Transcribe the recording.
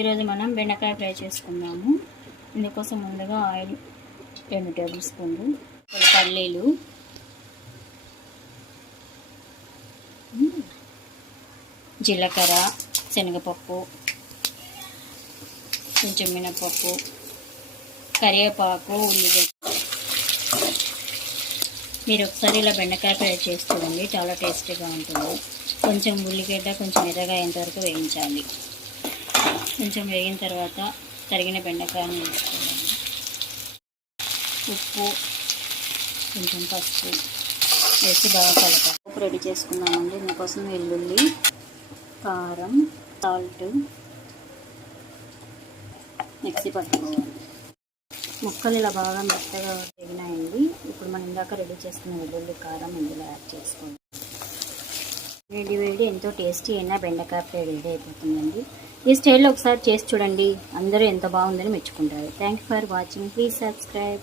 ఈరోజు మనం బెండకాయ ఫ్రై చేసుకుందాము. ఇందుకోసం ముందుగా ఆయిల్ 2 టేబుల్ స్పూన్లు, పల్లీలు, జీలకర్ర, శనగపప్పు, కొంచెం మినపప్పు, కరివేపాకు, ఉల్లిగడ్డ. మీరు ఒకసారి ఇలా బెండకాయ ఫ్రై చేసి చూడండి, చాలా టేస్టీగా ఉంటుంది. కొంచెం ఉల్లిగడ్డ కొంచెం ఎర్రగా అయ్యేంతవరకు వేయించాలి. కొంచెం వేగిన తర్వాత తరిగిన బెండకాయని వేసుకోవాలి. ఉప్పు, కొంచెం పసుపు వేసి బాగా కలపాలి. ఉప్పు రెడీ చేసుకున్నామండి. దీనికోసం వెల్లుల్లి, కారం, సాల్ట్ మిక్సీ పట్టుకోవాలి. ముక్కలు ఇలా బాగా మెత్తగా వేగినాయండి. ఇప్పుడు మనం ఇందాక రెడీ చేసుకున్న వెల్లుల్లి, కారం ఇందులో యాడ్ చేసుకోవాలి. వేడి ఎంతో టేస్టీ అయినా బెండకాయ ఫ్రై రెడీ అయిపోతుందండి. ఈ స్టైల్లో ఒకసారి చేసి చూడండి, అందరూ ఎంత బాగుందని మెచ్చుకుంటారు. Thank you for watching. Please subscribe.